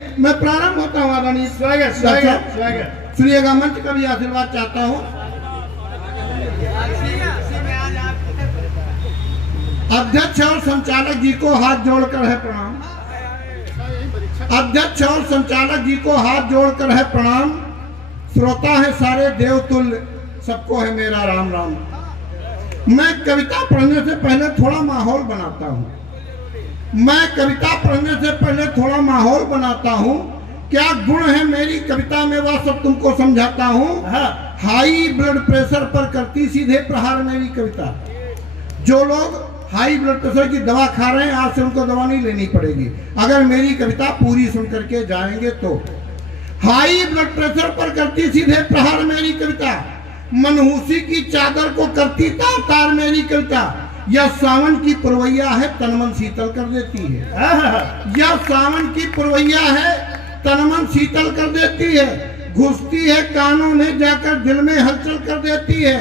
मैं प्रारंभ होता हूँ आदरणीय। स्वागत स्वागत स्वागत। सुनिएगा, मंच का भी आशीर्वाद चाहता हूँ। अध्यक्ष और संचालक जी को हाथ जोड़कर है प्रणाम। अध्यक्ष और संचालक जी को हाथ जोड़कर है प्रणाम। श्रोता है सारे देवतुल्य, सबको है मेरा राम राम। मैं कविता पढ़ने से पहले थोड़ा माहौल बनाता हूँ। क्या गुण है मेरी कविता में, वह सब तुमको समझाता हूँ। हाई ब्लड प्रेशर पर करती सीधे प्रहार मेरी कविता। जो लोग हाई ब्लड प्रेशर की दवा खा रहे हैं, आज से उनको दवा नहीं लेनी पड़ेगी अगर मेरी कविता पूरी सुन करके जाएंगे तो। हाई ब्लड प्रेशर पर करती सीधे प्रहार मेरी कविता। मनहूसी की चादर को करती तार तार मेरी कविता। यह सावन की पुरवैया है, तन मन शीतल कर देती है। यह सावन की पुरवैया है, तन मन शीतल कर देती है। घुसती है कानों में जाकर दिल में हलचल कर देती है।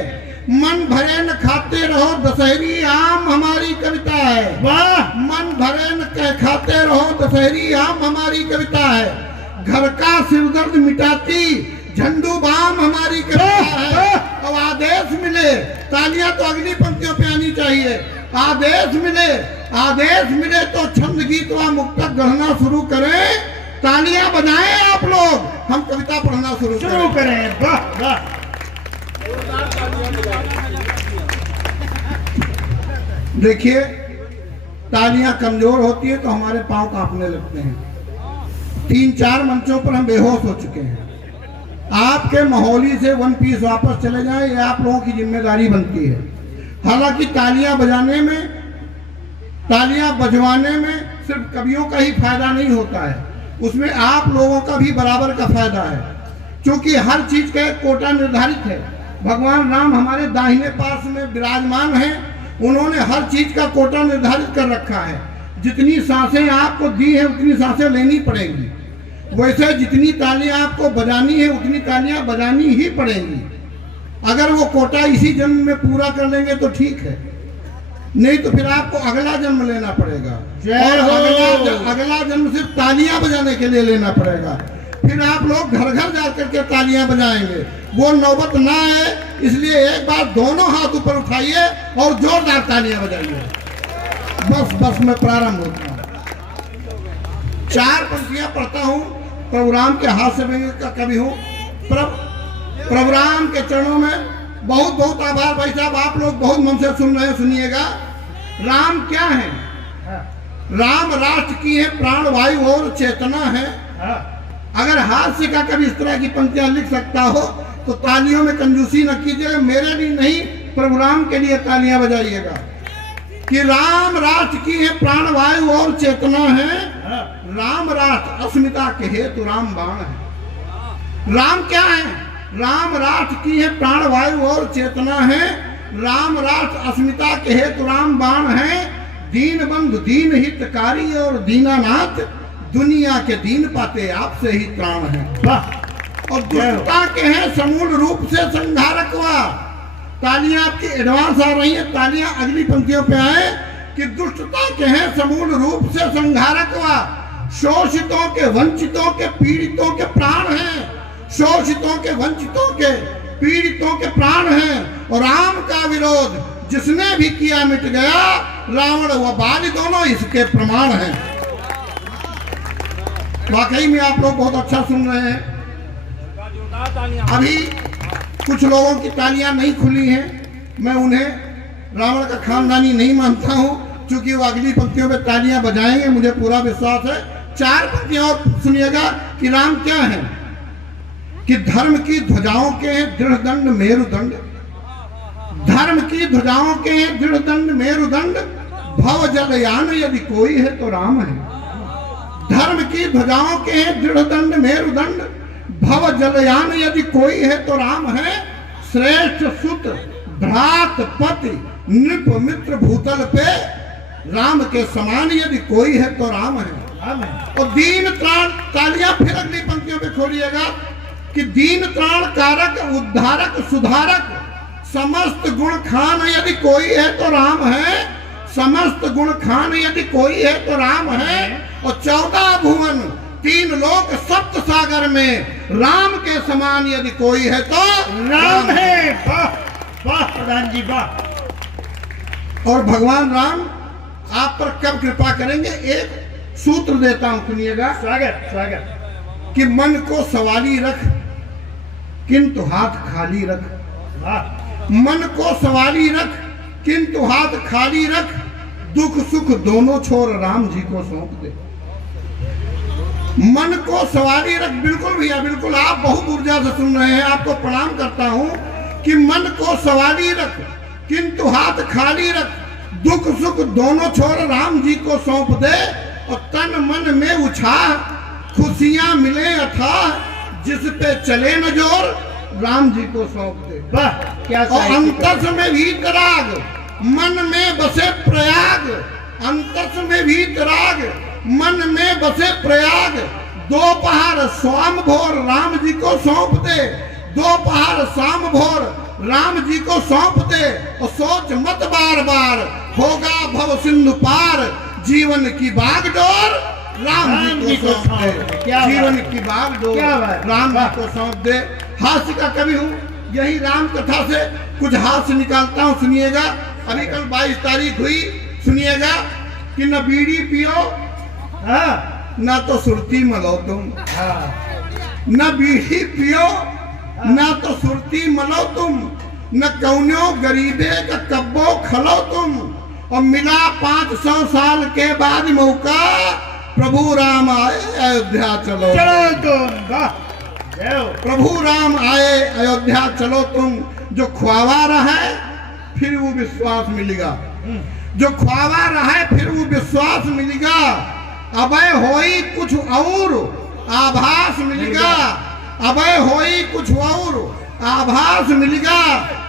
मन भरे न खाते रहो दशहरी आम हमारी कविता है। वाह! मन भरे न खाते रहो दशहरी आम हमारी कविता है। घर का सिरदर्द मिटाती झंडू बाम हमारी कविता है। अब आदेश मिले, तालियां तो अगली पंक्तियों पे आनी चाहिए। आदेश मिले तो छंद गीत व मुक्तक गढ़ना शुरू करें। तालियां बजाएं आप लोग, हम कविता पढ़ना शुरू करें। वाह वाह! देखिए, तालियां कमजोर होती है तो हमारे पांव कांपने लगते हैं। 3-4 मंचों पर हम बेहोश हो चुके हैं। आपके माहौली से वन पीस वापस चले जाए, ये आप लोगों की जिम्मेदारी बनती है। हालांकि तालियां बजवाने में सिर्फ कवियों का ही फायदा नहीं होता है, उसमें आप लोगों का भी बराबर का फायदा है। क्योंकि हर चीज का एक कोटा निर्धारित है। भगवान राम हमारे दाहिने पास में विराजमान हैं, उन्होंने हर चीज का कोटा निर्धारित कर रखा है। जितनी सांसें आपको दी है उतनी सांसें लेनी पड़ेंगी। वैसे जितनी तालियां आपको बजानी है उतनी तालियां बजानी ही पड़ेंगी। अगर वो कोटा इसी जन्म में पूरा कर लेंगे तो ठीक है, नहीं तो फिर आपको अगला जन्म लेना पड़ेगा। और अगला जन्म सिर्फ तालियां बजाने के लिए लेना पड़ेगा। फिर आप लोग घर घर जा करके तालियां बजाएंगे, वो नौबत ना आए, इसलिए एक बार दोनों हाथ ऊपर उठाइए और जोरदार तालियां बजाइए। बस मैं प्रारंभ होता हूँ। 4 पंक्तियां पढ़ता हूँ। प्रोग्राम के हास्य व्यंग्य का कवि हूँ। प्रोग्राम के चरणों में बहुत बहुत आभार भाई साहब, आप लोग बहुत मन से सुन रहे हैं। सुनिएगा, राम क्या है? राम राष्ट्र की है प्राण वायु और चेतना है। अगर हास्य का कभी इस तरह की पंक्तियां लिख सकता हो तो तालियों में कंजूसी न कीजिएगा, मेरे लिए नहीं प्रोग्राम के लिए तालियां बजाइएगा। कि राम राष्ट्र की है प्राण वायु और चेतना है। राम राष्ट्र अस्मिता के हेतु राम बाण है। राम क्या है? राम राष्ट्र की है प्राण वायु और चेतना है। राम राष्ट्र अस्मिता के हेतु राम बाण है। दीन बंधु दीन हितकारी और दीनानाथ, दुनिया के दीन पाते आपसे ही त्राण है। और दुष्टता के हैं समूल रूप से संहारकवा। तालियां आपकी एडवांस आ रही हैं, तालियां अगली पंक्तियों पे आए। कि दुष्टता के हैं समूल रूप से संहारकवा। शोषितों के वंचितों के पीड़ितों के प्राण हैं। शोषितों के वंचितों के पीड़ितों के प्राण हैं। और राम का विरोध जिसने भी किया मिट गया। रावण व बाली दोनों इसके प्रमाण हैं। वाकई में आप लोग बहुत अच्छा सुन रहे हैं। अभी कुछ लोगों की तालियां नहीं खुली हैं, मैं उन्हें रावण का खानदानी नहीं मानता हूं, क्योंकि वो अगली पंक्तियों में तालियां बजाएंगे, मुझे पूरा विश्वास है। 4 पंक्तियां और सुनिएगा कि राम क्या है। कि धर्म की ध्वजाओं के हैं दृढ़ दंड मेरुदंड। धर्म की ध्वजाओं के हैं दृढ़ दंड मेरुदंड। भव जलयान यदि कोई है तो राम है। धर्म की ध्वजाओं के हैं दृढ़ दंड मेरुदंड। भव जलयान यदि कोई है तो राम है। श्रेष्ठ सुत भ्रात पति नृप मित्र भूतल पे राम के समान यदि कोई है तो राम है। और दीन त्राण, तालियां फिर अगली पंक्तियों पे खोलिएगा। कि दीन त्राण कारक उद्धारक सुधारक समस्त गुण खान यदि कोई है तो राम है। समस्त गुण खान यदि कोई है तो राम है। और 14 भुवन तीन लोक सप्त सागर में राम के समान यदि कोई है तो राम है। वाह वाह प्रधान जी वाह। और भगवान राम आप पर कब कृपा करेंगे? एक सूत्र देता हूं, सुनिएगा। स्वागत स्वागत। कि मन को सवारी रख किंतु हाथ खाली रख। वाह। मन को सवारी रख किंतु हाथ खाली रख, दुख सुख दोनों छोर राम जी को सौंप दे। मन को सवारी रख, बिल्कुल भैया बिल्कुल, आप बहुत ऊर्जा से सुन रहे हैं, आपको प्रणाम करता हूं। कि मन को सवारी रख किंतु हाथ खाली रख, दुख सुख दोनों छोर राम जी को सौंप दे। और तन मन में उछाह खुशियां मिले अथाह, जिस पे चले न जोर राम जी को सौंप दे। वाह क्या और अंतस में भी राग, मन में बसे प्रयाग। अंतस में भी राग, मन में बसे प्रयाग, दोपहर शाम भोर राम जी को सौंप दे। दोपहर शाम भोर राम जी को सौंप दे। और सोच मत बार बार, होगा भव सिंधु पार, जीवन की बागडोर राम जी को सौंप दे। जीवन की बागडोर राम जी को सौंप दे। हास्य का कवि हूँ, यही राम कथा से कुछ हास्य निकालता हूँ, सुनिएगा। अभी कल 22 तारीख हुई, सुनिएगा। कि न बीड़ी पियो न तो सुरती मलो तुम। न बीड़ी पियो न तो सुरती मलो तुम, न कौनो गरीबे का कब्बो खलो तुम। और मिला 500 साल के बाद मौका, प्रभु राम आए अयोध्या चलो तुम। प्रभु राम आए अयोध्या चलो तुम। जो ख्वावा रहे फिर वो विश्वास मिलेगा। जो ख्वावा रहे फिर वो विश्वास मिलेगा। अबे होई कुछ और आभास मिलेगा। अबे होई कुछ और आभास मिलेगा।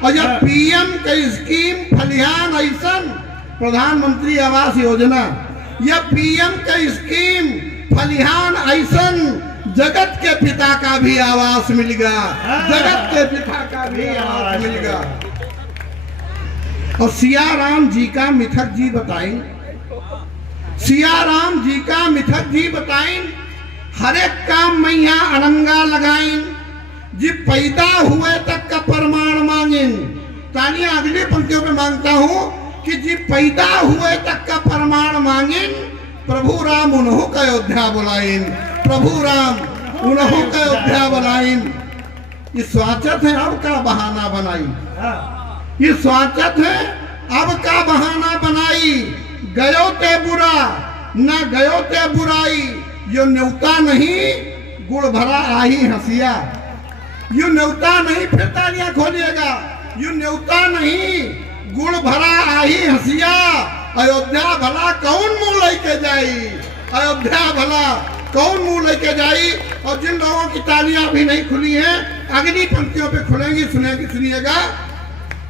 और जब पीएम का स्कीम फलिहान ऐसन, प्रधानमंत्री आवास योजना, यह पीएम का स्कीम फलिहान ऐसन, जगत के पिता का भी आवास मिलेगा। जगत के पिता का भी आवास मिलेगा। और सिया राम जी का मिथक जी बताएं। सिया राम जी का मिथक जी बताएं। हर एक काम मैया अड़ंगा लगाइन, जी पैदा हुए तक का प्रमाण मांगें। तालियां अगली पंक्तियों में मांगता हूं कि जी पैदा हुए तक का प्रमाण मांगें। प्रभु राम उन्हों का अयोध्या बुलाइन। प्रभु राम उन्हों का अयोध्या बुलाइन। ये स्वाचत है, अब का बहाना बनाई। ये स्वाचत है, अब का बहाना बनाई। गयो ते बुरा न गयो ते बुराई, यो न्योता नहीं गुड़ भरा आही हंसिया। यू न्योता नहीं, फिर तालियां खोलिएगा। यू न्योता नहीं गुड़ भरा आही हंसिया, अयोध्या भला कौन मुंह लेके जाई। अयोध्या भला कौन मुंह लेके जाई। और जिन लोगों की तालियां अभी नहीं खुली हैं, अगली पंक्तियों पे खुलेंगी, सुनिएगा।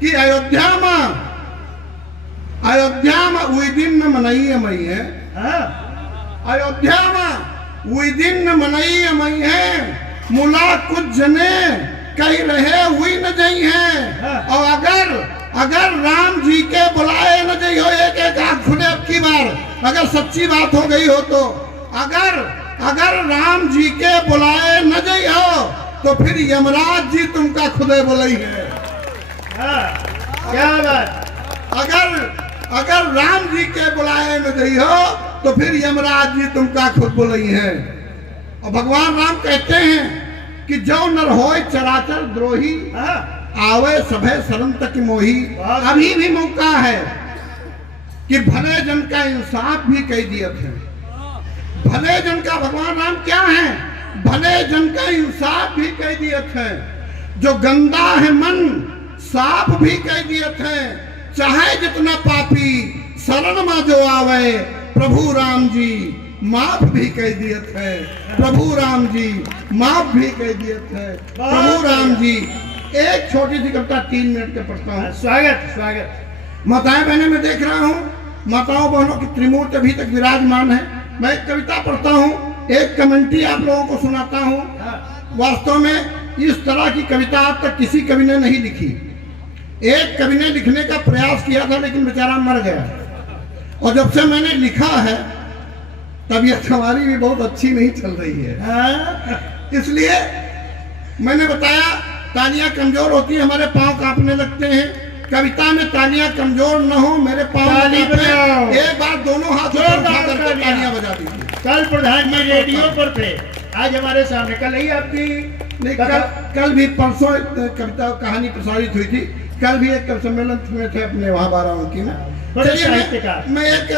कि अयोध्या में वही दिन न मनई मई है। अयोध्या में वही दिन न मनई मई है, मुला कुछ जने कही रहे हुई न जई है। और अगर राम जी के बुलाए न जई हो, एक एक आंख खुले अब की बार, अगर सच्ची बात हो गई हो तो, अगर राम जी के बुलाए न जई हो तो फिर यमराज जी तुमका खुदे बुलाई है। क्या बात। अगर राम जी के बुलाए न जई हो तो फिर यमराज जी तुमका खुद बुलाई है। और भगवान राम कहते हैं कि जो नर होए चराचर द्रोही, आवे सभे शरण तक मोही। अभी भी मौका है कि भले जन का इंसाफ भी कह दिए थे। भले जन का, भगवान राम क्या है, भले जन का इंसाफ भी कह दिए थे। जो गंदा है मन साफ भी कह दिए थे। चाहे जितना पापी शरण में जो आवे, प्रभु राम जी माफ भी कह दिए थे। प्रभु राम जी माफ भी कह दिए थे। प्रभु राम जी। एक छोटी सी कविता 3 मिनट के पढ़ता हूँ। स्वागत। माताएं बहनें मैं देख रहा हूँ, माताओं बहनों की त्रिमूर्ति अभी तक विराजमान है। मैं एक कविता पढ़ता हूँ, एक कमेंट्री आप लोगों को सुनाता हूँ। वास्तव में इस तरह की कविता अब तक किसी कवि ने नहीं लिखी। एक कवि ने लिखने का प्रयास किया था, लेकिन बेचारा मर गया। और जब से मैंने लिखा है तबीयत हमारी भी बहुत अच्छी नहीं चल रही है, हाँ, इसलिए मैंने बताया तालियां कमजोर होती हैं, हमारे पांव कांपने लगते हैं। कविता में तालियां कमजोर न हो, मेरे पांव ताली बजाओ। एक बार दोनों हाथों पर उठा करके तालियां बजा दीजिए। कल प्रधान जी रेडियो पर थे, आज हमारे सामने, कल ही आपकी नहीं, कल भी परसों कविता कहानी प्रसारित हुई थी, कल भी एक सम्मेलन में थे अपने वहाँ बाराबंकी में। बड़े चलिए साहित्यकार। मैं एक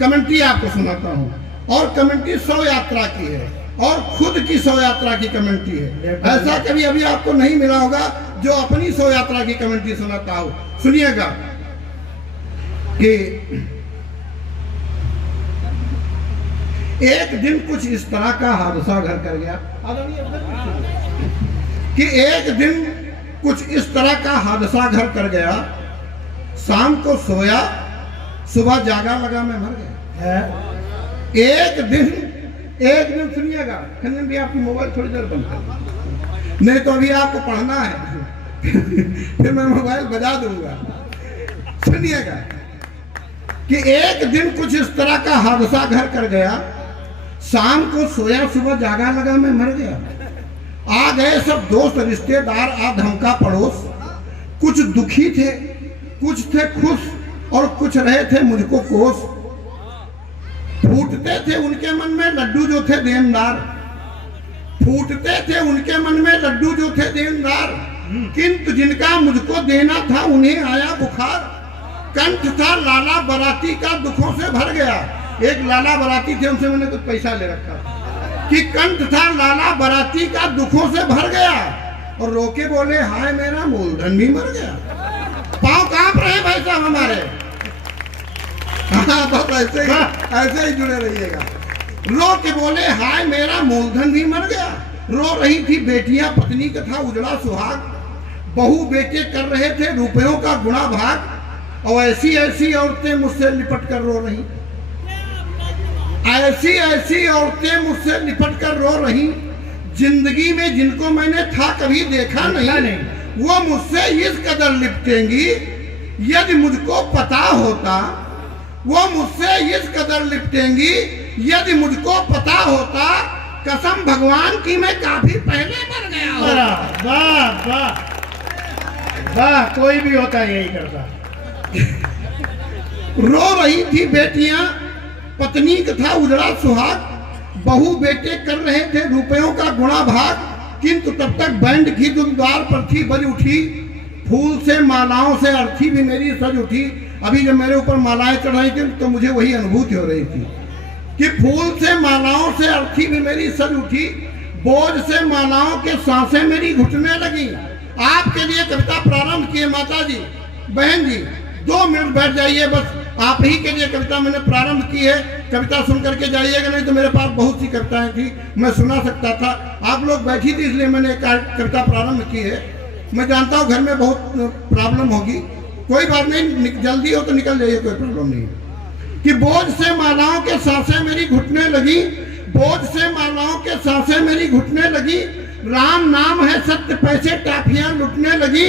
कमेंट्री आपको सुनाता हूँ, और कमेंट्री 100 यात्रा की है, और खुद की 100 यात्रा की कमेंट्री है। ऐसा कभी अभी आपको नहीं मिला होगा जो अपनी 100 यात्रा की कमेंट्री सुनाता हो। सुनिएगा कि एक दिन कुछ इस तरह का हादसा घर कर गया कि एक दिन कुछ इस तरह का हादसा घर कर गया, शाम को सोया, सुबह जागा, लगा मैं मर गया। एक दिन सुनिएगा, खंजन भी आपकी मोबाइल थोड़ी देर बंद कर, नहीं तो अभी आपको पढ़ना है फिर मैं मोबाइल बजा दूंगा। सुनिएगा कि एक दिन कुछ इस तरह का हादसा घर कर गया, शाम को सोया, सुबह जागा, लगा मैं मर गया। आ गए सब दोस्त रिश्तेदार, आ धमका पड़ोस, कुछ दुखी थे, कुछ थे खुश, और कुछ रहे थे मुझको कोस। फूटते थे उनके मन में लड्डू जो थे देनदार, फूटते थे उनके मन में लड्डू जो थे देनदार, किंतु जिनका मुझको देना था उन्हें आया बुखार। कंठ था लाला बराती का, दुखों से भर गया। एक लाला बराती थे, उनसे मैंने कुछ पैसा ले रखा था कि कंठ था लाला बराती का, दुखों से भर गया, और रोके बोले हाय मेरा मूलधन भी मर गया। पांव कांप रहे भाई साहब हमारे। हाँ, बस ऐसे ही जुड़े रहिएगा। रो के बोले हाय मेरा मूलधन भी मर गया। रो रही थी बेटियां, पत्नी का था उजड़ा सुहाग, बहू बेटे कर रहे थे रुपयों का गुणा भाग, और ऐसी ऐसी औरतें मुझसे लिपट कर रो रही, ऐसी ऐसी औरतें मुझसे लिपट कर रो रही, जिंदगी में जिनको मैंने था कभी देखा नहीं, वो मुझसे इस कदर लिपटेंगी, यदि मुझको पता होता, वो मुझसे इस कदर लिपटेंगी, यदि मुझको पता होता, कसम भगवान की मैं काफी पहले मर गया होता। वाह वाह वाह, कोई भी होता यही करता। रो रही थी बेटियां, पत्नी का था उजड़ा सुहाग, बहू बेटे कर रहे थे रुपयों का गुणा भाग, किंतु तब तक बैंड की धुन द्वार पर थी बज उठी, फूल से मालाओं से अर्थी भी मेरी सज उठी। अभी जब मेरे ऊपर मालाएं चढ़ रही थी तो मुझे वही अनुभूति हो रही थी कि फूल से मालाओं से अर्थी भी मेरी सज उठी, बोझ से मालाओं के सांसें मेरी घुटने लगी। आपके लिए कविता प्रारंभ किए माता जी, बहन जी, 2 मिनट बैठ जाइए, बस आप ही के लिए कविता मैंने प्रारंभ की है। कविता सुन करके जाइएगा, नहीं तो मेरे पास बहुत सी कविताएं थी, मैं सुना सकता था। आप लोग बैठी थी इसलिए मैंने कविता प्रारंभ की है। मैं जानता हूँ घर में बहुत प्रॉब्लम होगी, कोई बात नहीं, जल्दी हो तो निकल जाइए, कोई प्रॉब्लम नहीं। कि बोझ से मालाओं के सांसें मेरी घुटने लगी, बोझ से मालाओं के सांसें मेरी घुटने लगी, राम नाम है सत्य पैसे टाफियां लुटने लगी,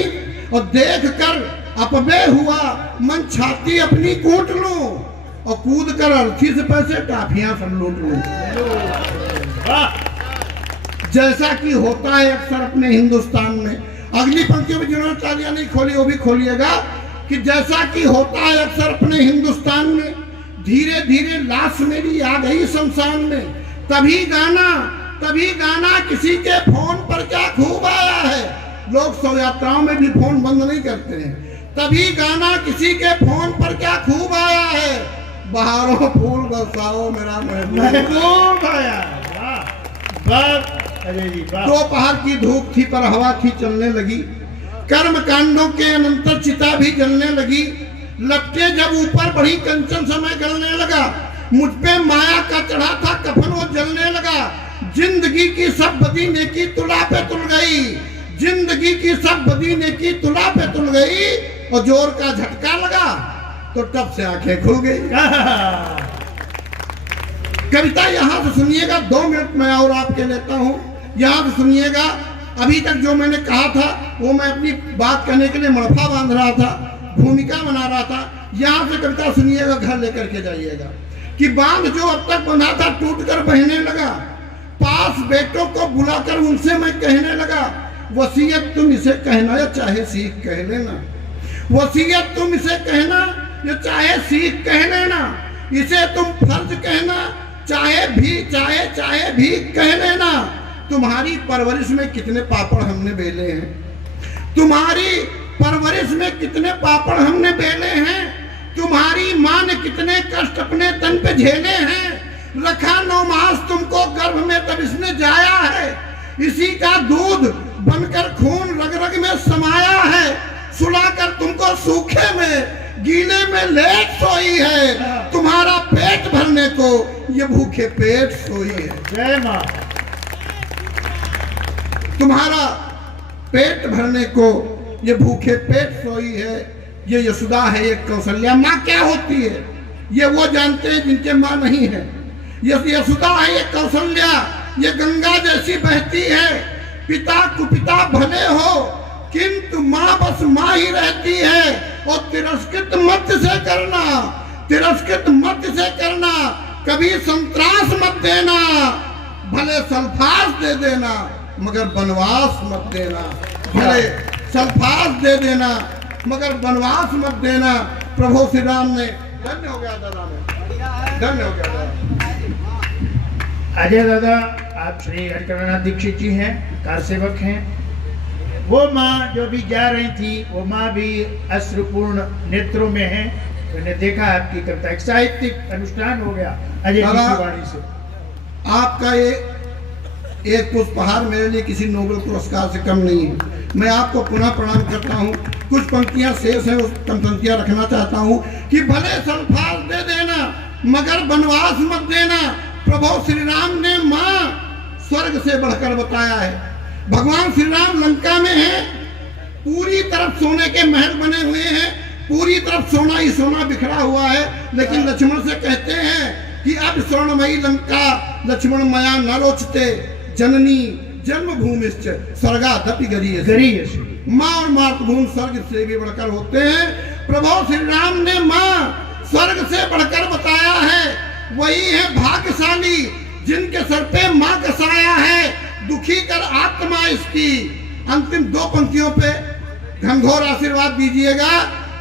और देख कर अपबे हुआ मन छाती अपनी कूट लूं, और कूद कर अर्थी से पैसे टाफियां सब लूट लूं। जैसा कि होता है अक्सर अपने हिंदुस्तान में, अगली पंक्तियों में जिन्होंने तालियां नहीं खोली वो भी खोलिएगा, कि जैसा कि होता है अक्सर अपने हिंदुस्तान में, धीरे धीरे लाश मेरी आ गई शमशान में, तभी गाना किसी के फोन पर क्या खूब आया है। लोग शव यात्राओं में भी फोन बंद नहीं करते हैं। तभी गाना किसी के फोन पर क्या खूब आया है, बहारों फूल बरसाओ मेरा महबूब आया। दोपहर की धूप थी पर हवा थी चलने लगी, कर्म कांडों के अनंतर चिता भी जलने लगी, लपटे जब ऊपर बढ़ी कंचन समय गलने लगा, मुझ पे माया का चढ़ा था कफन वो जलने लगा। जिंदगी की सब बदी नेकी तुला पे तुल गई, जिंदगी की सब बदी नेकी तुला पे तुल गई, और जोर का झटका लगा तो तब से आंखें खुल गई। कविता यहाँ से सुनिएगा, 2 मिनट मैं और आपके लेता हूँ, यहाँ से सुनिएगा। अभी तक जो मैंने कहा था वो मैं अपनी बात कहने के लिए मड़फा बांध रहा था, भूमिका बना रहा था। यहाँ से कविता सुनिएगा, घर लेकर के जाइएगा। कि बांध जो अब तक बना था टूट कर बहने लगा। पास बेटों को बुलाकर उनसे मैं कहने लगा, वसीयत तुम इसे कहना या चाहे सीख कह लेना। वसीयत तुम इसे कहना या चाहे सीख कह लेना। इसे तुम फर्ज कहना चाहे भी कह लेना। तुम्हारी परवरिश में कितने पापड़ हमने बेले हैं, तुम्हारी परवरिश में कितने पापड़ हमने बेले हैं। तुम्हारी माँ ने कितने कष्ट अपने तन पे झेले हैं। रखा 9 मास तुमको गर्भ में तब इसने जाया है। इसी का दूध बनकर खून रग रग में समाया है। सुलाकर तुमको सूखे में गीले में लेट सोई है। तुम्हारा पेट भरने को ये भूखे पेट सोई है। जय मां। तुम्हारा पेट भरने को ये भूखे पेट सोई है। ये यशोदा है, ये कौशल्या। माँ क्या होती है ये वो जानते हैं जिनके माँ नहीं है। ये यशोदा है, ये कौशल्या, ये गंगा जैसी बहती है। पिता कुपिता भले हो किंतु माँ बस माँ ही रहती है। और तिरस्कृत मत से करना, तिरस्कृत मत से करना, कभी संतरास मत देना। भले सल्फास दे देना मगर बनवास मत देना। भले सल्फास दे देना मगर बनवास मत देना। प्रभु श्री राम ने धन्य हो गया दादा में, धन्य हो गया दादा। अजय दादा, आप श्री हरिकरनाथ दीक्षित जी हैं, कार सेवक हैं। वो माँ जो भी जा रही थी, वो माँ भी अश्रुपूर्ण नेत्रों में है। मैंने देखा आपकी कविता, एक साहित्यिक अनुष्ठान हो गया अजय जी की वाणी से। आपका ये एक पुष्पहार मेरे लिए किसी नोबेल पुरस्कार से कम नहीं है। मैं आपको पुनः प्रणाम करता हूँ। कुछ पंक्तियाँ शेष हैं, उस पंक्तियाँ रखना चाहता हूँ कि भले सल्फास दे देना मगर बनवास मत देना। प्रभु श्री राम ने माँ स्वर्ग से बढ़कर बताया है। भगवान श्री राम लंका में है, पूरी तरफ सोने के महल बने हुए हैं, पूरी तरफ सोना ही सोना बिखरा हुआ है। लेकिन लक्ष्मण से कहते हैं कि अब स्वर्णमयी लंका लक्ष्मण मया न रोचते, जननी जन्मभूमिश्च स्वर्गादपि गरीयसी। माँ और मातृभूमि स्वर्ग से भी बढ़कर होते हैं। प्रभु श्री राम ने माँ स्वर्ग से बढ़कर बताया है। वही है भाग्यशाली जिनके सर पे माँ का साया है। दुखी कर आत्मा इसकी। अंतिम 2 पंक्तियों पे घनघोर आशीर्वाद दीजिएगा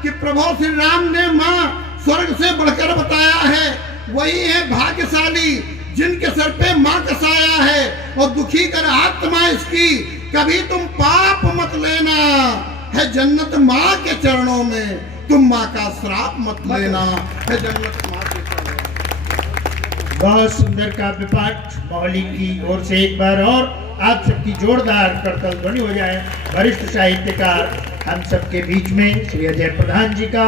कि प्रभु श्री राम ने माँ स्वर्ग से बढ़कर बताया है। वही है भाग्यशाली जिनके सर पे माँ का साया है। और दुखी कर आत्मा इसकी, कभी तुम पाप मत लेना। है जन्नत माँ के चरणों में, तुम माँ का श्राप मत लेना। है जन्नत माँ के चरणों में। बहुत सुंदर काव्य पाठ मौली की ओर से एक बार और आप सबकी जोरदार करतल ध्वनि हो जाए। वरिष्ठ साहित्यकार हम सबके बीच में श्री अजय प्रधान जी का